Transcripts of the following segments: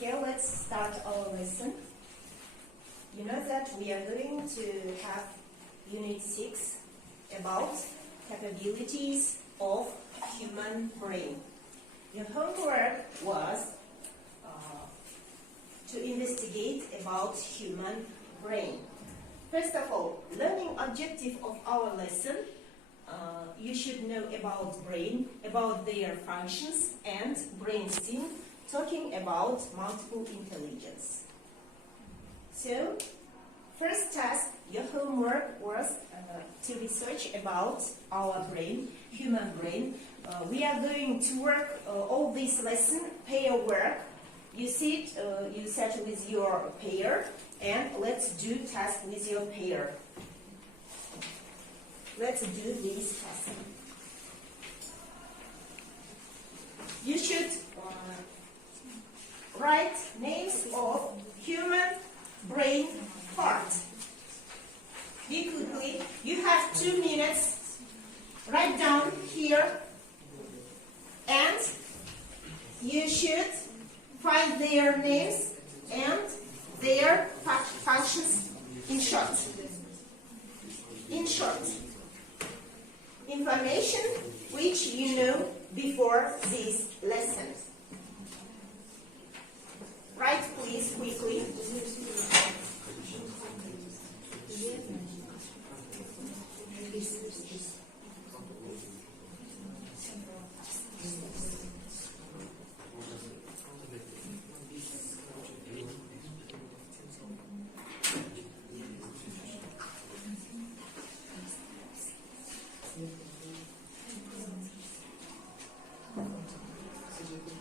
Okay, let's start our lesson. You know that we are going to have Unit 6 about capabilities of human brain. Your homework was to investigate about human brain. First of all, learning objective of our lesson, you should know about brain, about their functions, and brainstem, talking about multiple intelligence. So, first task, your homework was to research about our brain, human brain. We are going to work all this lesson, pair work. You sit, you set with your pair, and let's do task with your pair. Let's do this task. You should write names of human brain part. Be quickly. You have 2 minutes. Write down here, and you should find their names and their functions in short. In short, information which you know before this lesson. Write please quickly.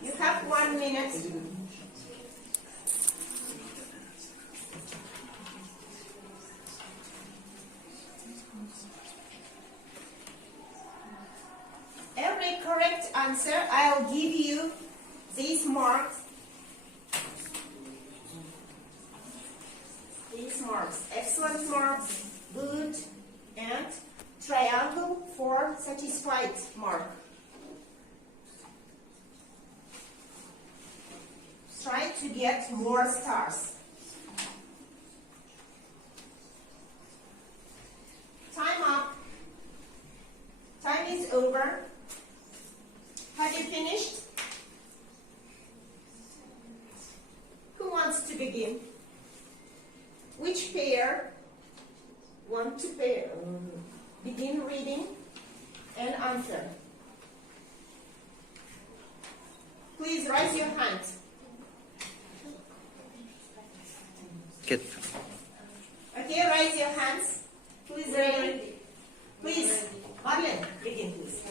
You have 1 minute. Every correct answer, I'll give you these marks. These marks. Excellent marks, good, and triangle for satisfied mark. Try to get more stars. Time up. Time is over. Have you finished? Who wants to begin? Which pair want to begin reading and answer? Please raise your hand. Good. Okay, raise your hands. Please ready. Please, Marlene, begin please.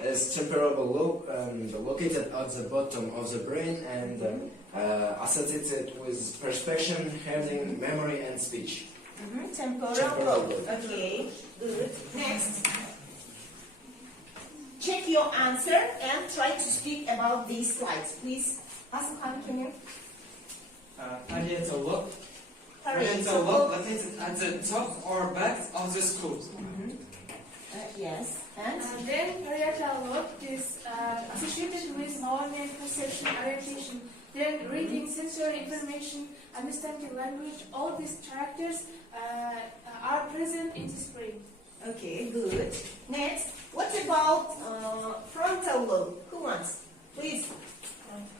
As temporal lobe located at the bottom of the brain and associated with perception, hearing, memory, and speech. Temporal lobe. Okay, good. Next. Check your answer and try to speak about these slides. Please, Asukhan, can you? Parietal lobe. Parietal lobe located at the top or back of the skull. Yes. And then parietal lobe is associated with movement, perception, orientation, then reading, sensory information, understanding language. All these characters are present in this brain. okay, good. Next, what about frontal lobe? Who wants? Please.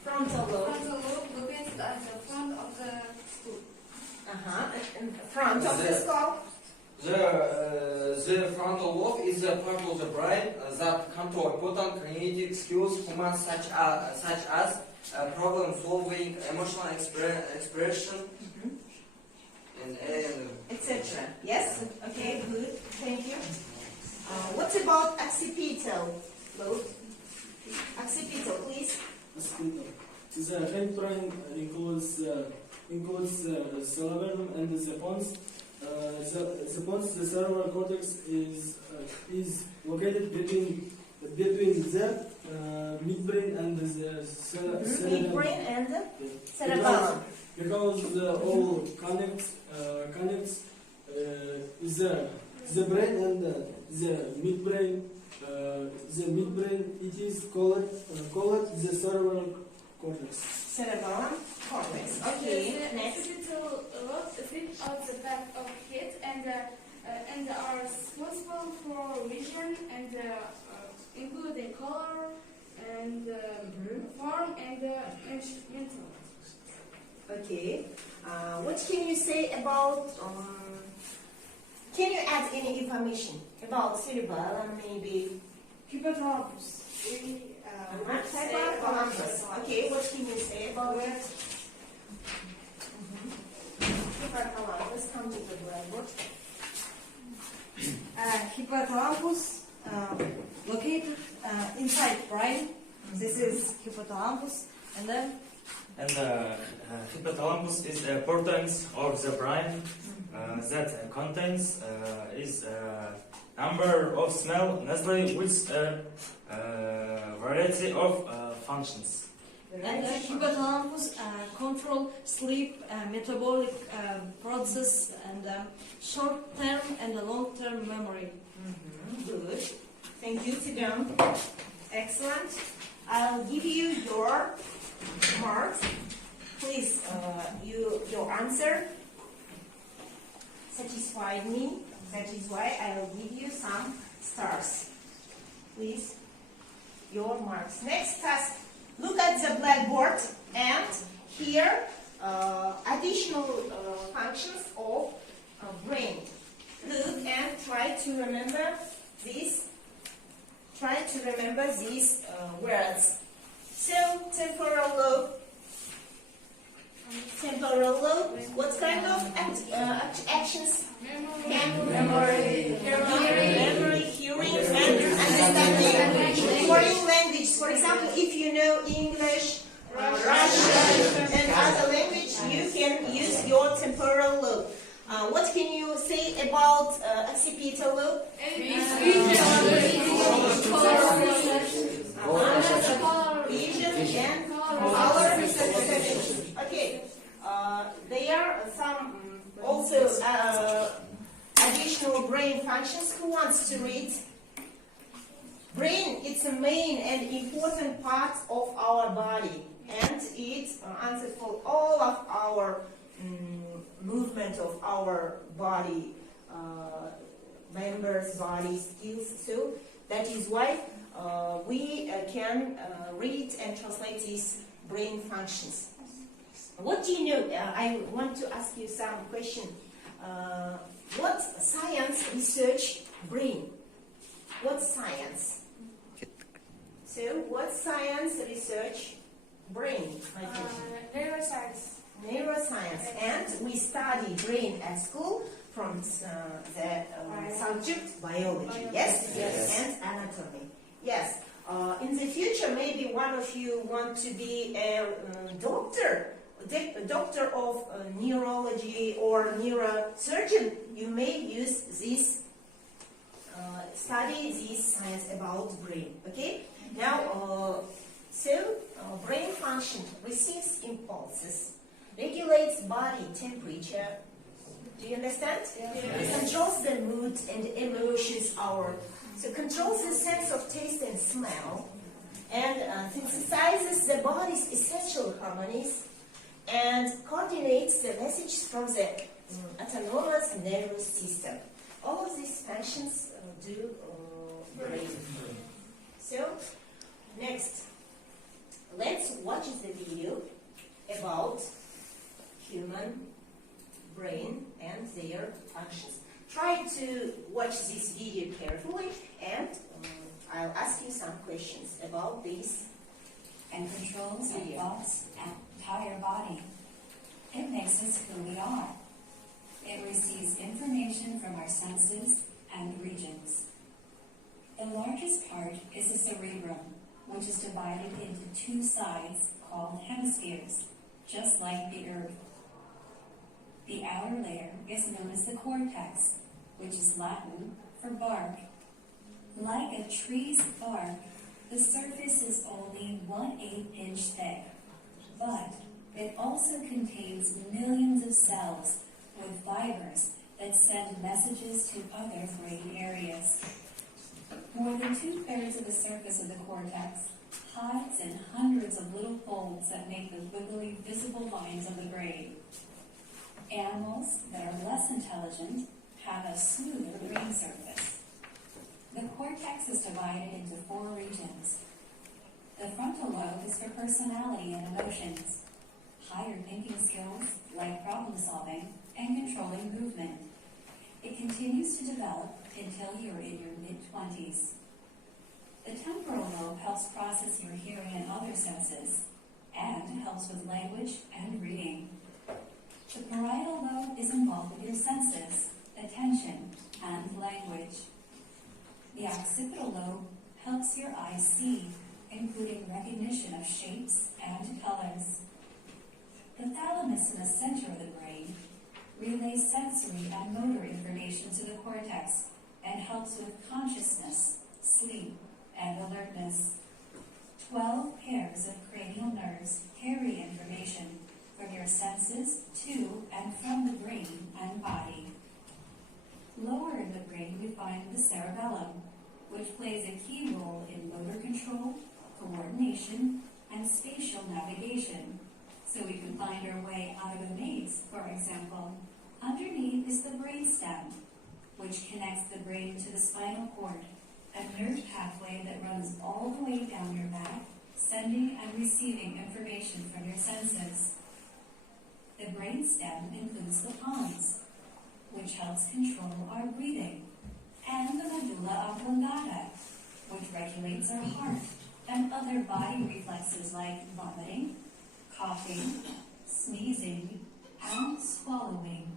Frontal lobe. Frontal lobe located at the front of the skull. In front of the skull. The frontal lobe is a part of the brain that control important cognitive skills, human such as problem solving, emotional expression, and Etc. Yes? Okay, good. Thank you. What about occipital lobe? Occipital, please. The hindbrain includes cerebellum and the pons. The pons, the cerebral cortex, is located between the midbrain and the cerebellum. Midbrain and the cerebellum. Because all connects the brain and the midbrain. It is called the cortex. Cerebellum cortex. Okay, The next. occipital lobe sits at the back of head and are responsible for vision and including color and form and mental. Okay. What can you say about? Can you add any information about cerebellum? Maybe. Hippocampus. Hypothalamus. Okay. What can you say about it? Hypothalamus. Come to the blackboard. Hippocampus located inside brain. This is hippocampus, and then And hypothalamus is a portion of the brain that contains is number of small necessary with a variety of functions. and the hippocampus control sleep, metabolic process, and short-term and long-term memory. Good. Thank you. Sit down. Excellent. I'll give you your marks. Please, your answer satisfied me. That is why I'll give you some stars. Please, your marks. Next task. Look at the blackboard and here additional functions of brain. Look and try to remember these. Try to remember these words. So, temporal lobe. Temporal lobe. What kind of actions? Memory, hearing, and understanding. Foreign language. For example, if you know English, Russian, and other language, you can use your temporal lobe. What can you say about occipital lobe? Vision and color perception. Okay. There are some also additional brain functions. Who wants to read? Brain, it's a main and important part of our body, and it answers for all of our movement of our body, members, body skills. So that is why we can read and translate these brain functions. What do you know? I want to ask you some question. What science research brain? What science? So, what science research brain? Neuroscience. Neuroscience. And we study brain at school from the subject biology. Yes? Yes. And anatomy. Yes. In the future, maybe one of you want to be a doctor. A doctor of neurology or neurosurgeon. You may use this, study this science about brain. Okay? Now, brain function receives impulses, regulates body temperature. Do you understand? It controls the mood and emotions. So controls the sense of taste and smell, and synthesizes the body's essential harmonies, and coordinates the messages from the autonomous nervous system. All of these functions do brain. So, next, let's watch the video about human brain and their functions. Try to watch this video carefully, and I'll ask you some questions about this. And controls our thoughts and entire body. It makes us who we are. It receives information from our senses and regions. The largest part is the cerebrum, which is divided into two sides called hemispheres, just like the Earth. The outer layer is known as the cortex, which is Latin for bark. Like a tree's bark, the surface is only 1/8 inch thick, but it also contains millions of cells with fibers that send messages to other brain areas. More than 2/3 of the surface of the cortex hides in hundreds of little folds that make the wiggly, visible lines of the brain. Animals that are less intelligent have a smoother brain surface. The cortex is divided into 4 regions. The frontal lobe is for personality and emotions, higher thinking skills like problem solving and controlling movement. It continues to develop until you're in your mid-20s. The temporal lobe helps process your hearing and other senses, and helps with language and reading. The parietal lobe is involved with your senses, attention, and language. The occipital lobe helps your eyes see, including recognition of shapes and colors. The thalamus in the center of the brain relays sensory and motor information to the cortex and helps with consciousness, sleep, and alertness. 12 pairs of cranial nerves carry information from your senses to and from the brain and body. Lower in the brain we find the cerebellum, which plays a key role in motor control, coordination, and spatial navigation, so we can find our way out of a maze, for example. Underneath is the brainstem, which connects the brain to the spinal cord, a nerve pathway that runs all the way down your back, sending and receiving information from your senses. The brainstem includes the pons, which helps control our breathing, and the medulla oblongata, which regulates our heart and other body reflexes like vomiting, coughing, sneezing, and swallowing.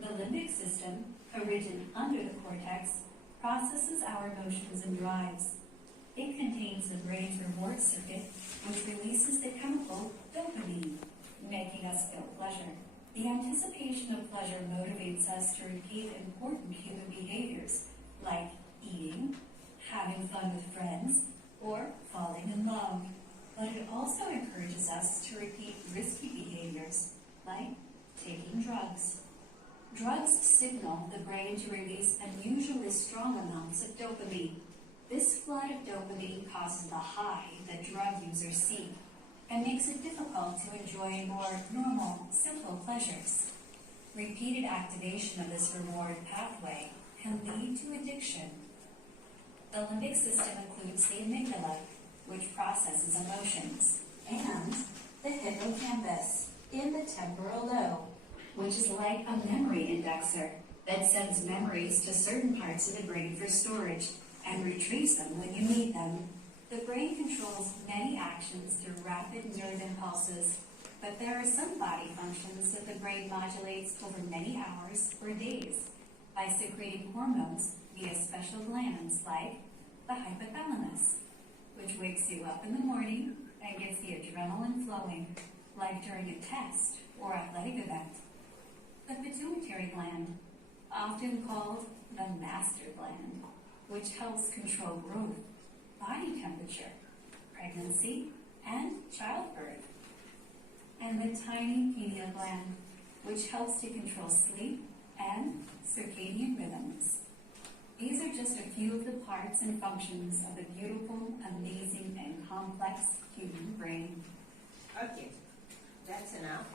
The limbic system, originated under the cortex, processes our emotions and drives. It contains the brain's reward circuit, which releases the chemical dopamine, making us feel pleasure. The anticipation of pleasure motivates us to repeat important human behaviors, like eating, having fun with friends, or falling in love. But it also encourages us to repeat risky behaviors, like taking drugs. Drugs signal the brain to release unusually strong amounts of dopamine. This flood of dopamine causes the high that drug users seek and makes it difficult to enjoy more normal, simple pleasures. Repeated activation of this reward pathway can lead to addiction. The limbic system includes the amygdala, which processes emotions, and the hippocampus in the temporal lobe, which is like a memory indexer that sends memories to certain parts of the brain for storage and retrieves them when you need them. The brain controls many actions through rapid nerve impulses, but there are some body functions that the brain modulates over many hours or days by secreting hormones via special glands like the hypothalamus, which wakes you up in the morning and gets the adrenaline flowing, like during a test or athletic event. The pituitary gland, often called the master gland, which helps control growth, body temperature, pregnancy, and childbirth. And the tiny pineal gland, which helps to control sleep and circadian rhythms. These are just a few of the parts and functions of the beautiful, amazing, and complex human brain. Okay, that's enough.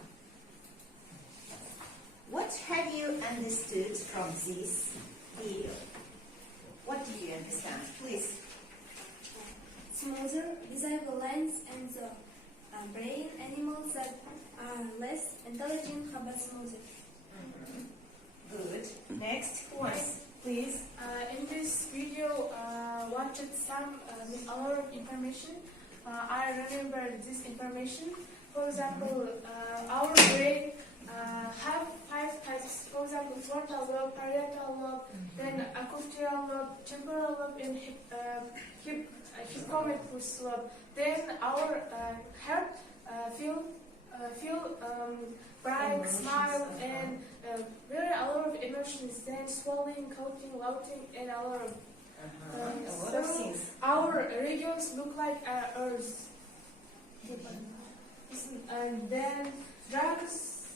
What have you understood from this video? What did you understand? Please. Smoother, visible lines and the brain animals that are less intelligent have a smoother. Good. Next, who wants? Please. In this video, watched a lot of information. I remember this information. For example, our brain have 5 types. For example, frontal lobe, parietal lobe, then occipital lobe, temporal lobe, and hippocampus lobe. Then our heart feel bright, smile, and very a lot of emotions. Then swallowing, coating, laughing, and a lot of A lot of things. our regions look like Earth. And then drugs.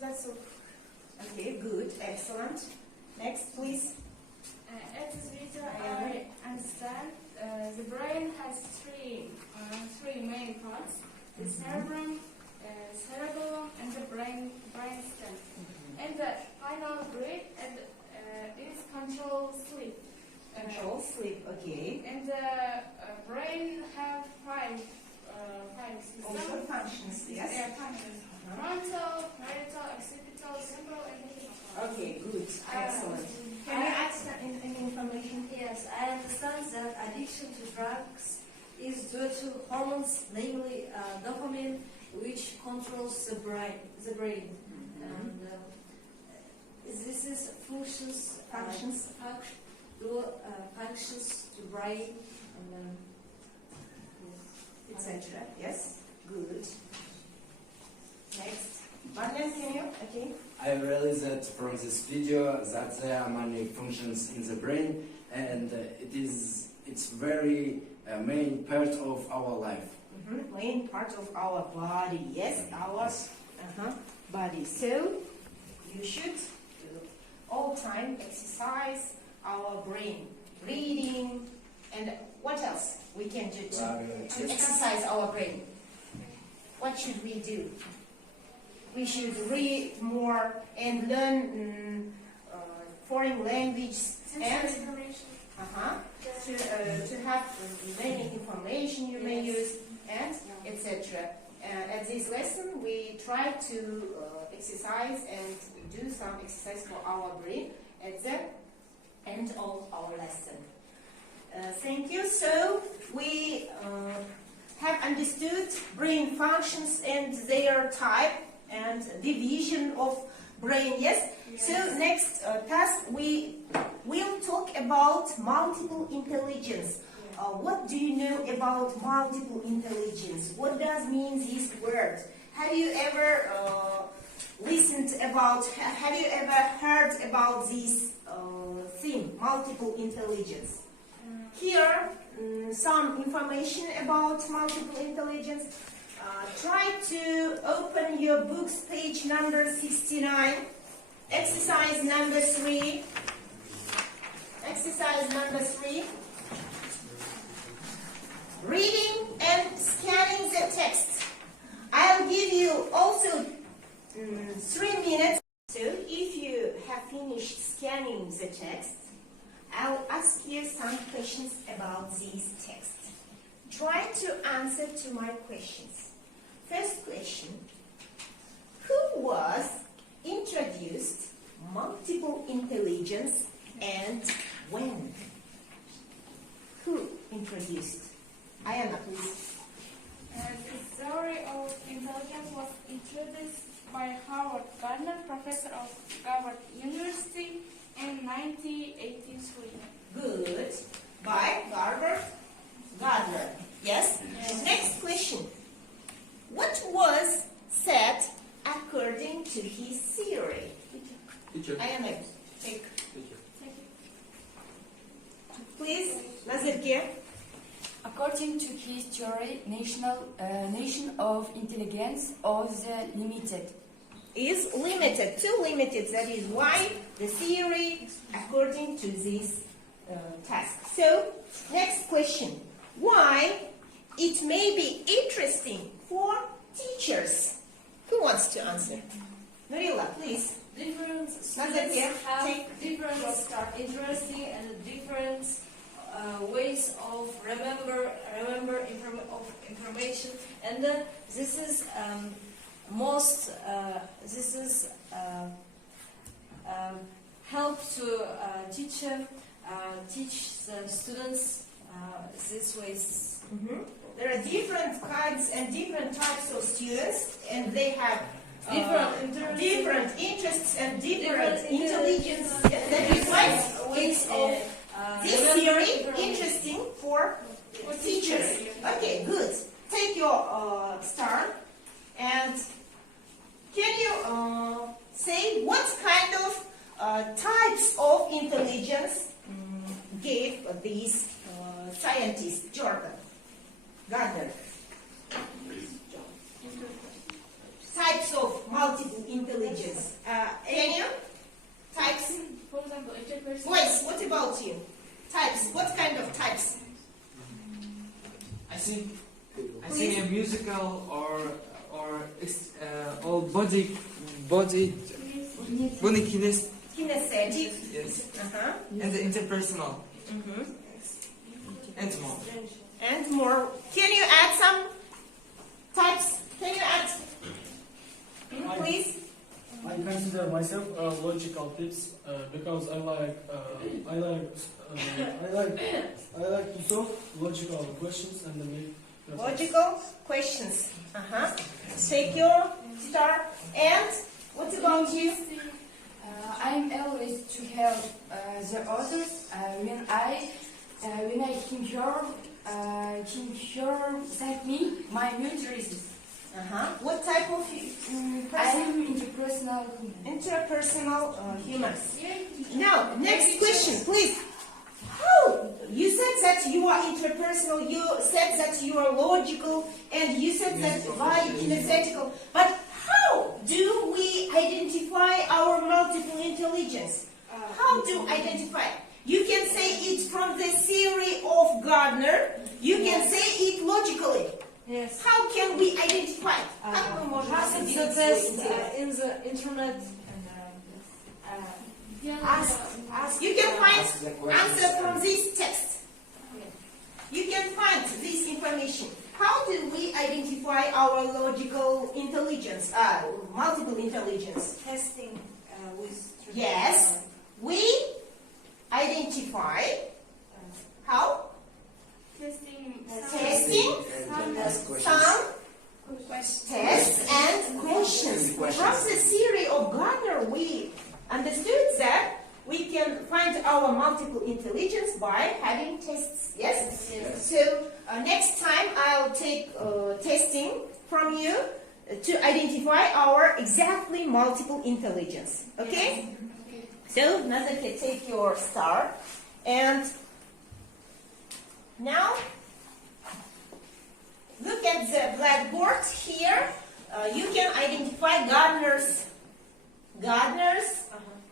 That's all. Okay, good, excellent. Next, please. At this video, I understand the brain has three main parts: the cerebrum, and the brainstem. And the final grade is control sleep. Control sleep, okay. And the brain have five Also systems. functions, yes. Yeah, functions. Frontal, parietal, occipital, temporal, and hippocampal. Okay, good, excellent. Can you add any information? Yes, I understand that addiction to drugs is due to hormones, namely dopamine, which controls the brain. And this is functions to brain, and Etc. Yes, good. Next. Marlene, can you? Okay. I realized that from this video that there are many functions in the brain, and it's very main part of our life. Main part of our body, yes, our body. So you should all time exercise our brain, reading, and what else we can do to exercise our brain? What should we do? We should read more and learn foreign language and to have many information you may use and etc. At this lesson we try to exercise and do some exercise for our brain at the end of our lesson. Thank you. So we have understood brain functions and their type and division of brain, yes? So next task we will talk about multiple intelligence. What do you know about multiple intelligence? What does mean this word? Have you ever listened about, have you ever heard about this thing, multiple intelligence? Here, some information about multiple intelligence. Try to open your books, page number 69, exercise number 3. Exercise number 3. Reading and scanning the text. I'll give you also 3 minutes. So if you have finished scanning the text, I'll ask you some questions about these texts. Try to answer to my questions. First question, who was introduced multiple intelligence and when? Who introduced? Ayana, please. The theory of intelligence was introduced by Howard Gardner, professor of Harvard University, in 1983. Good. By Gardner. Yes? Next question. What was said according to his theory? Teacher. Ayana, take. Please, Nazirke. According to his theory, nation of intelligence is limited. Is limited, too limited. That is why the theory according to this task. So, next question. Why it may be interesting for teachers? Who wants to answer? Nurilla, please. different students Nazirke, have take. different interesting and different ways of remember information, and this is help to teach the students this ways. There are different kinds and different types of students, and they have different interests and different intelligence. That is why ways of this theory interesting for teachers. Okay, good. Take your star and can you say what kind of types of intelligence gave these scientists, Gardner? Types of multiple intelligence. Can you? Types? For example, Boys, what about you? Types. What kind of types? musical or body Kinesthetic. yes, Uh-huh. and interpersonal Mhm. and more. And more. Can you add some types? Can you add? Please. I consider myself logical tips because I like to solve logical questions and make Logical questions. Uh-huh. Take your star. And what about you? I'm always to help the others when I think thank me my nutrition. Uh-huh. What type of person? I'm interpersonal. Interpersonal humans. Now, next question, please. How? You said that you are interpersonal, you said that you are logical, and you said that why kinesthetical. But how do we identify our multiple intelligence? How do identify? You can say it from the theory of Gardner. You can say it logically. Yes. How can we identify? Ask the test in the internet. Ask. You can find answer from this text. You can find this information. How do we identify our logical intelligence, multiple intelligence? Testing with. Yes, we identify. How? Testing. Testing some tests and questions. From the theory of Gardner, we understood that we can find our multiple intelligence by having tests. Yes? Yes. So next time I'll take testing from you to identify our exactly multiple intelligence. Okay? So Nazarka, take your star. And now look at the blackboard here. You can identify Gardner's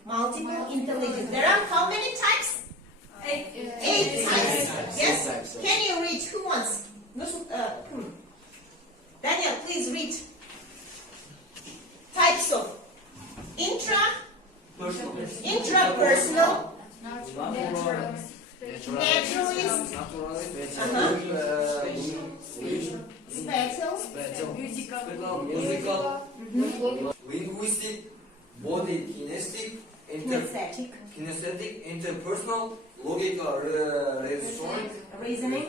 multiple intelligence. There are how many types? 8 types. Yes? Can you read? Who wants? Daniel, please read. Types of intrapersonal, naturalist, spatial, musical, linguistic, body kinesthetic, interpersonal, logical, reasoning,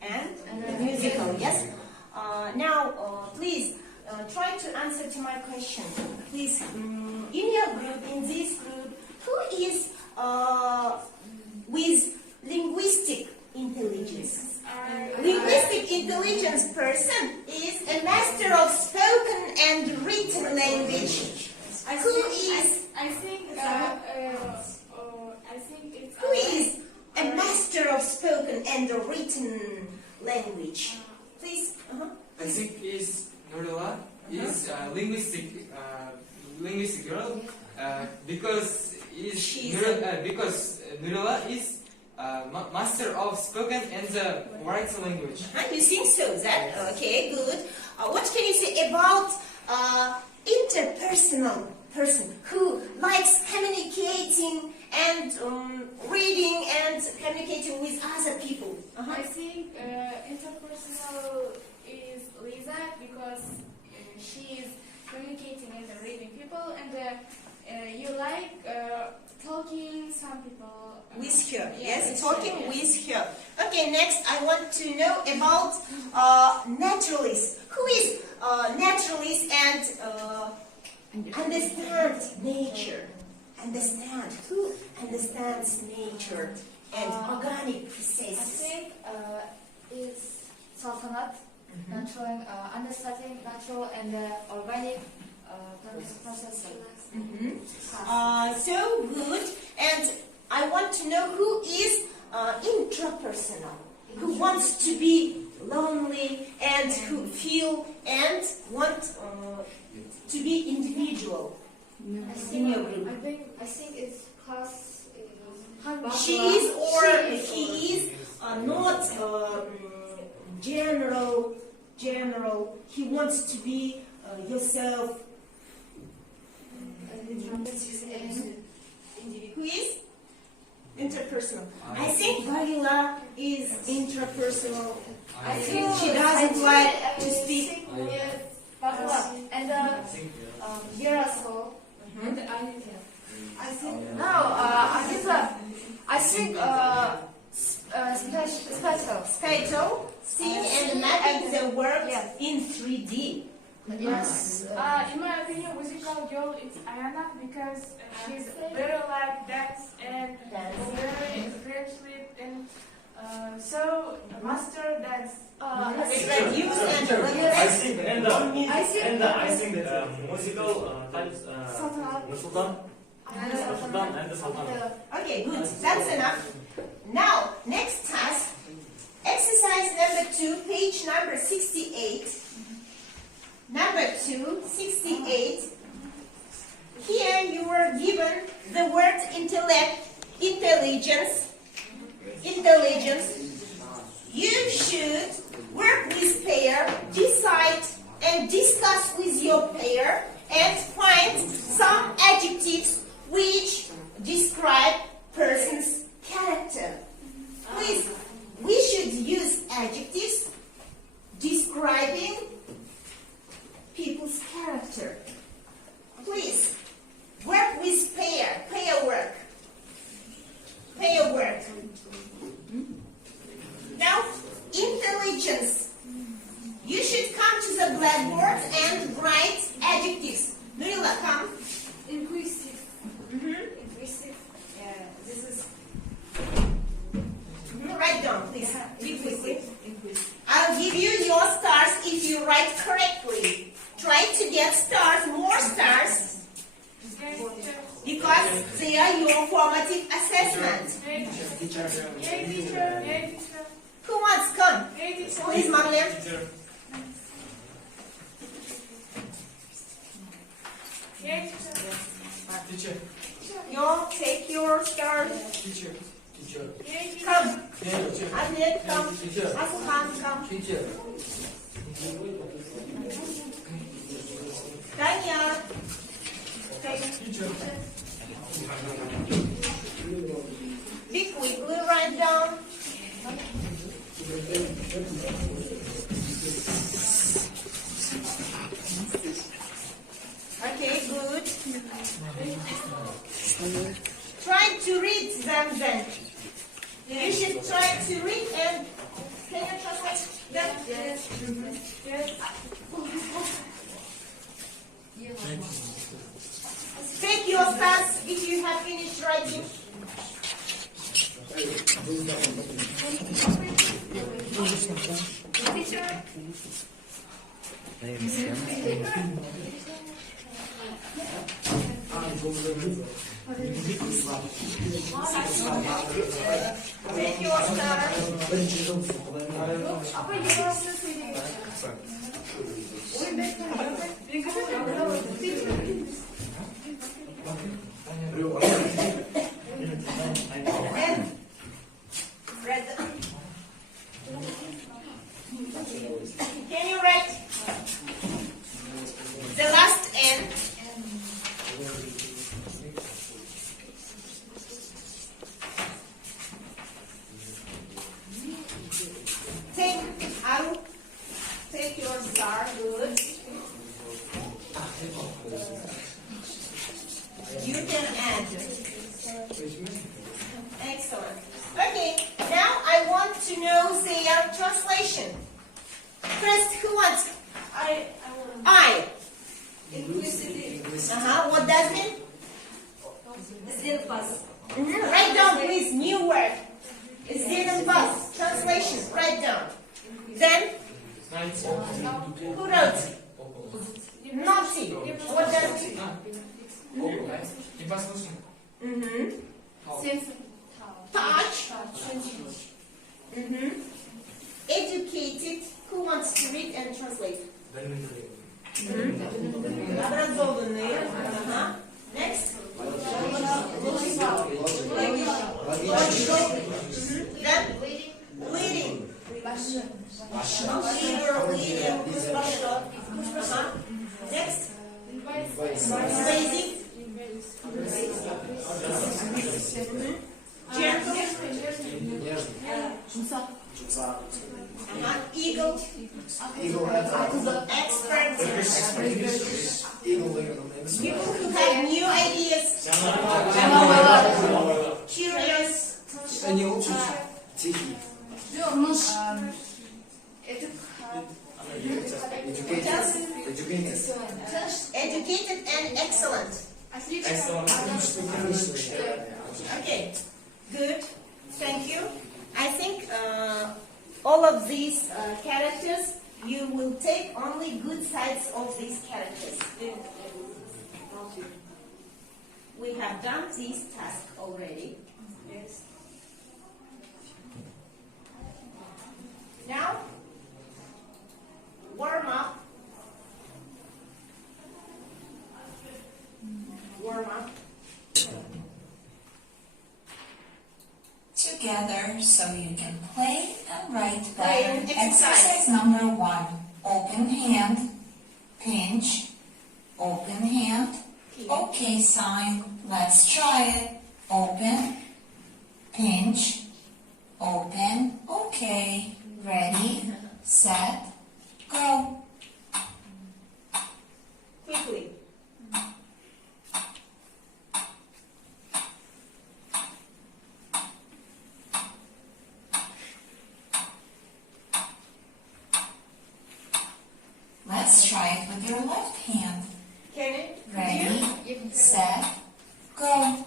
and musical. Yes. Now, please try to answer to my question. Please, in your group, in this group, who is with linguistic intelligence? Linguistic intelligence person is a master of spoken and written language. Who is a master of spoken and written language? Please. I think is Nurula is linguistic girl because Nurula is master of spoken and written language. You think so? That okay? Good. What can you say about interpersonal person who likes communicating and reading and communicating with other people? I think interpersonal is Lisa because she is communicating and reading people, and you like talking some people with her. Yes, Yes, talking with her. Okay, next I want to know about naturalists. Who is naturalist and understand nature? Understand. Who understands nature and organic I processes? think is Saltanat, natural, understanding natural and organic processes. So good. And I want to know who is intrapersonal, who wants to be lonely and who feel and want to be individual in your group. I think it's class. She is or he is not general. He wants to be yourself. Who is? Interpersonal. I think Galila is interpersonal. I think she doesn't like to speak. Yes, and Girasol. And I think Special. Seeing and mapping the work in 3D. Yes. In my opinion, musical girl is Ayana because she's very like dance and very friendly and so master dance. Reduce and I think musical types Nursultan and the Sultan. Okay, good. That's enough. Now, next task. Exercise number 2, page number 68. Number 2, 68. Here you were given the word intelligence. You should work with pair, decide and discuss with your pair and find some adjectives which describe person's character. Please, we should use adjectives describing people's character. Please, work with pair work. Now, intelligence. You should come to the blackboard and write adjectives. Nurila, come. inclusive. Inclusive. Yeah, this is. Write down, please. Be quickly. I'll give you your stars if you write correctly. Try to get stars, more stars, because they are your formative assessment. Who wants? Come. Please, Mariam. Teacher. You take your stars. Teacher. Come. Adnet, come. Asukhan, come. Danya. Be quickly write down. Okay, good. Try to read them then. You should try to read and can you translate them? Yes. Take your stance if you have finished writing. Teacher. Take your stance. And read them. Can you write the last N? Take your star, good. You can add. Excellent. Okay, now I want to know their translation. First, who wants? I. What does it mean? Write down, please. New word. Zinenbas. Translation. Write down. Then, who wrote? Naughty. What does it mean? Touch. Educated. Who wants to read and translate? Образованные. Next. Then leading. Eager, reading, Next. Invasive. Gentle. Eagle. Expert. People who have new ideas. Curious. Educated and excellent. Okay, good. Thank you. I think all of these characters, you will take only good sides of these characters. We have done this task already. Yes. Now, warm up. Warm up. Together so you can play and write Play better. and exercise. Exercise number 1. Open hand, pinch, open hand, okay sign. Let's try it. Open, pinch, open, okay. Ready, set, go. Quickly. Let's try it with your left hand. Can it? Ready, set, go.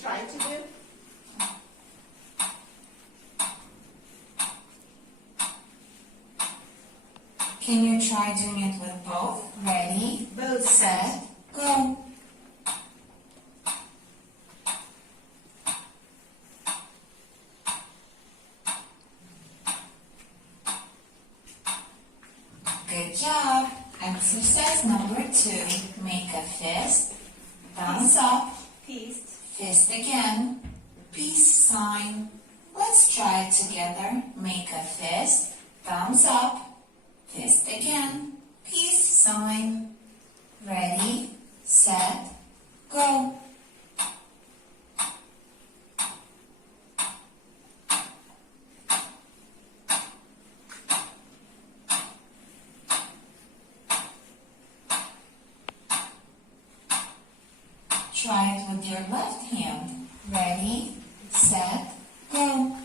Try to do. Can you try doing it with both? Ready, Both. set, go. Good job. Exercise number 2. Make a fist, thumbs up, Fist. fist again, peace sign. Let's try it together. Make a fist, thumbs up, fist again, peace sign. Ready, set, go. Try it with your left hand. Ready, set, go.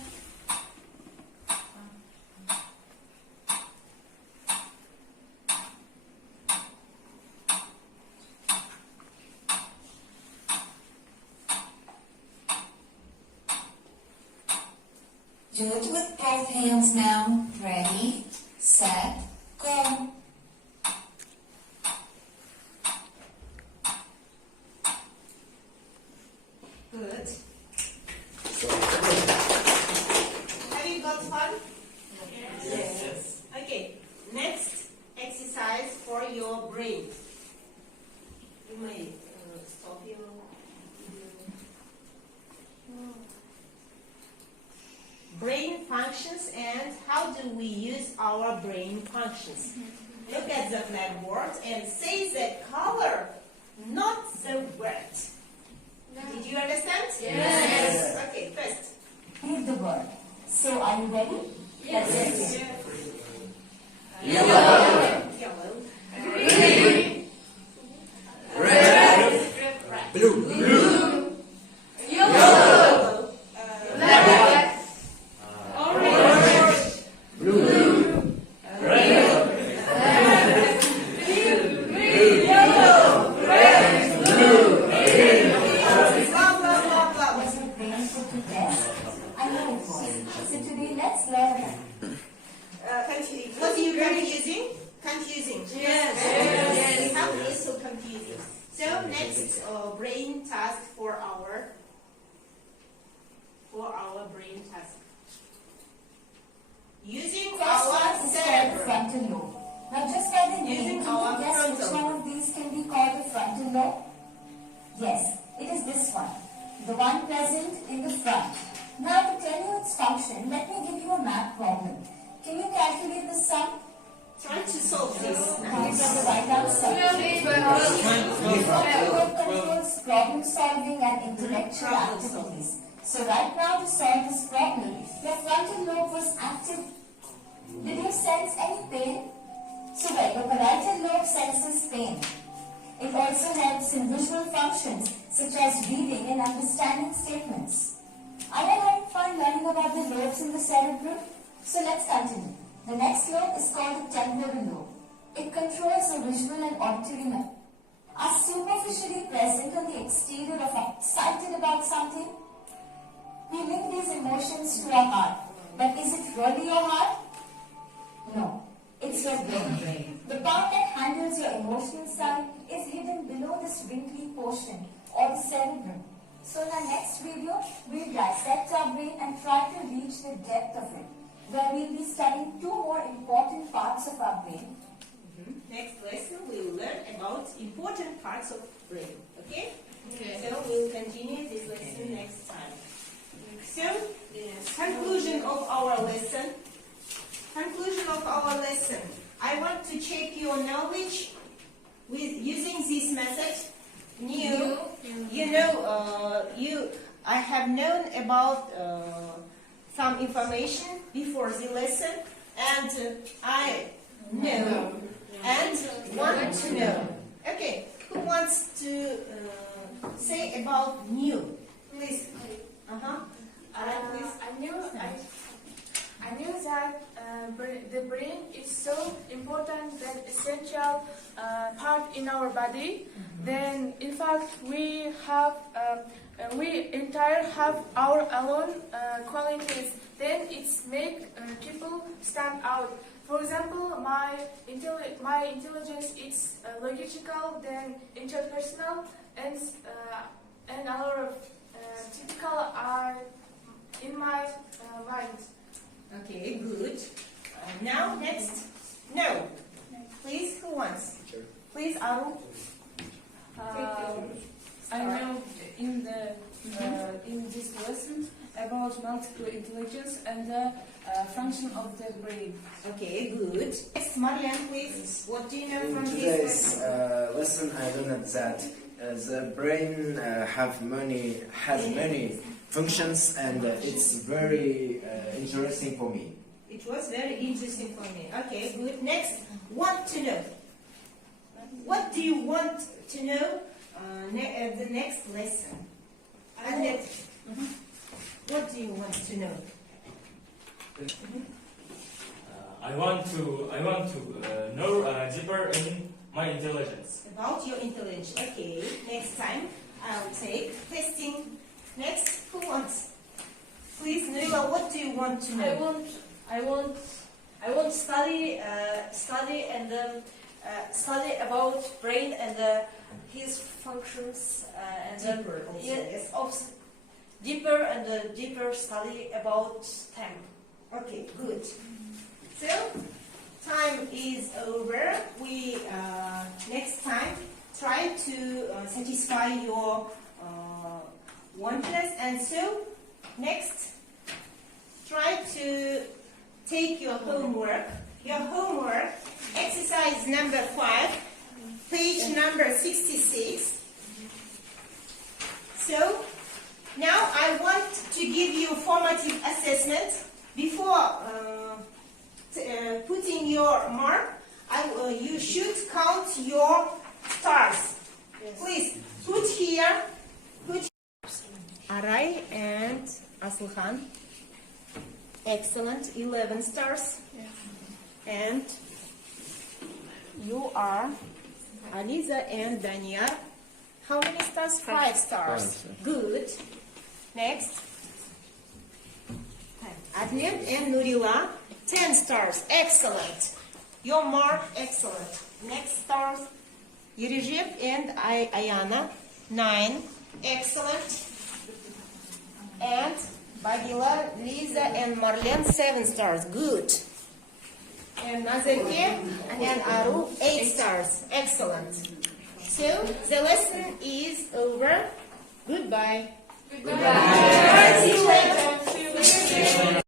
Do it with both hands now. Ready, set, go. Good. Have you got fun? Yes. Okay. Next exercise for your brain. You may stop your video. Brain functions and how do we use our brain functions? Look at the blackboard and say the color, not the word. Did you understand? Yes. Okay, first. Read the word. So are you ready? Yes. Yellow. Yellow. Green. Red. Blue. Yellow. Black. Orange. Blue. Red. Yellow. Red. Blue. Blah, blah, blah, blah. Was your brain put to test? I know it was. So today let's learn. Was you confusing? Confusing. Yes. How is so confusing? So next brain task for our brain task. Using First our one is called the cerebrum. frontal lobe. Now just by the name, Using can our you guess which frontal one of these can be called the frontal lobe? Yes, it is this one. The one present in the front. Now to tell you its function, let me give you a math problem. Can you calculate the sum? Try to solve this. Coming from the right answer. Controls problem solving and intellectual activities. So right now to solve this problem, your frontal lobe was active. Did you sense any pain? So well, your parietal lobe senses pain. It also helps in visual functions such as reading and understanding statements. Are you having fun learning about the lobes in the cerebrum? So let's continue. The next lobe is called the temporal lobe. It controls the visual and auditory nerve. Are superficially present on the exterior of excited about something? We link these emotions to our heart. But is it really your heart? No. It's your brain. The part that handles your emotional side is hidden below this wrinkly portion or the cerebrum. So in our next video, we'll dissect our brain and try to reach the depth of it, where we'll be studying two more important parts of our brain. Next lesson we will learn about important parts of brain. Okay? So we'll continue this lesson next time. So, conclusion of our lesson. Conclusion of our lesson. I want to check your knowledge with using this method. I have known about some information before the lesson, and I know and want to know. Okay, who wants to say about new? Please. I knew that the brain is so important and essential part in our body. Then, in fact, we have our own qualities. Then it's make people stand out. For example, my intelligence is logical, then interpersonal, and our typical are in my mind. Okay, good. Now, next. No. Please, who wants? Please, Aru. I know in this lesson about multiple intelligence and the function of the brain. Okay, good. Next, Marianne, please. What do you know from In this today's lesson? lesson, I learned that the brain has many functions, and it's very interesting for me. It was very interesting for me. Okay, good. Next, want to know. What do you want to know the next lesson? What do you want to know? I want to know deeper in my intelligence. About your intelligence. Okay, next time I'll take testing. Next, who wants? Please, Nurila, what do you want to know? I want study about brain and his functions and Deeper also, yes. deeper study about them. Okay, good. So, time is over. We next time try to satisfy your wantedness, and so next try to take your homework. Your homework, exercise number 5, page number 66. So now I want to give you formative assessment. Before putting your mark, you should count your stars. Please put here. Aray and Aslhan. Excellent. 11 stars. And you are Aliza and Daniel. How many stars? 5 stars. Good. Next. Adnet and Nurila. 10 stars. Excellent. Your mark, excellent. Next stars. Yirjev and Ayana. 9. Excellent. And Bagila, Lisa, and Marlene, 7 stars. Good. And Nazarke and Aru, 8 stars. Excellent. So, the lesson is over. Goodbye. Goodbye. See you later. you.